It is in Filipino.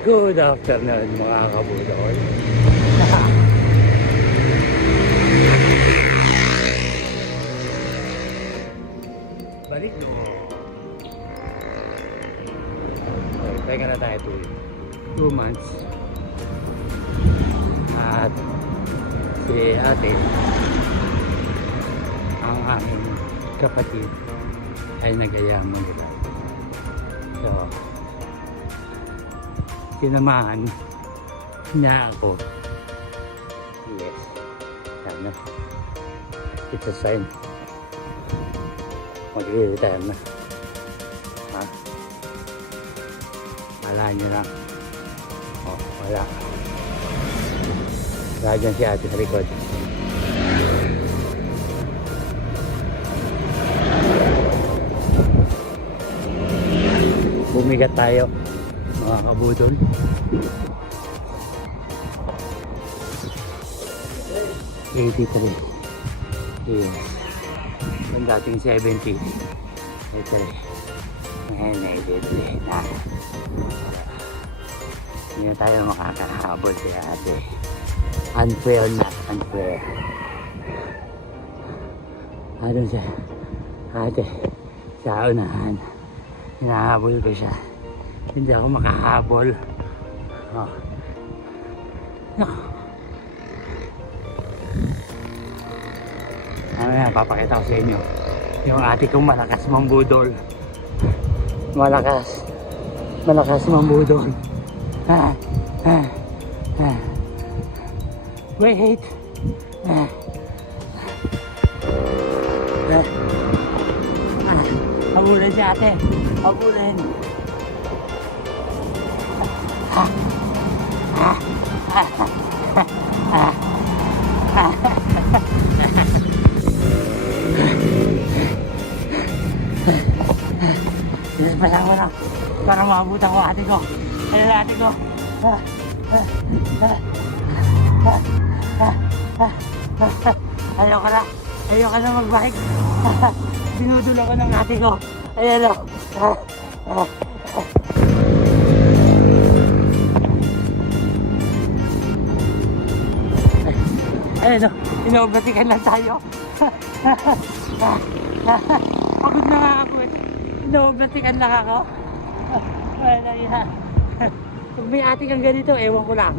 Good afternoon mga kabudol. Balik no. Teka na tayo 2 months. At si ate, ang aming kapatid ay nag-ayaman nila. So, sinamahan niya ako. Yes. Sana. It's a sign. Mag-retire na. Ha? Wala niya lang. Oh, wala. Wala dyan si ate sa likod. Bumigat tayo mga kabudol. $83. Yes. Ang dating 70. Ito rin. Ngayon ay $83 na. Hindi na tayo makakahabol si ate. Unfair na. Unfair. Ano siya? Ate. Sa unahan. Hinahabol ko siya. Hindi ako makahabol. Oh. No. Mamaya papakita ko sa inyo yung ate kong malakas mambudol. Malakas mambudol. Wait. Habulin si ate. Habulin. Walang. Para maabutan ko ate ko. Ayun ate ko. Ayoko na magbike. Dinudul ako ng ate ko. Ayan o. Ayan o. Inoblatikan lang tayo. Pagod na nga ako eh. Inoblatikan lang ako. Wala yan. Pag may ate kang ganito, ewan ko lang.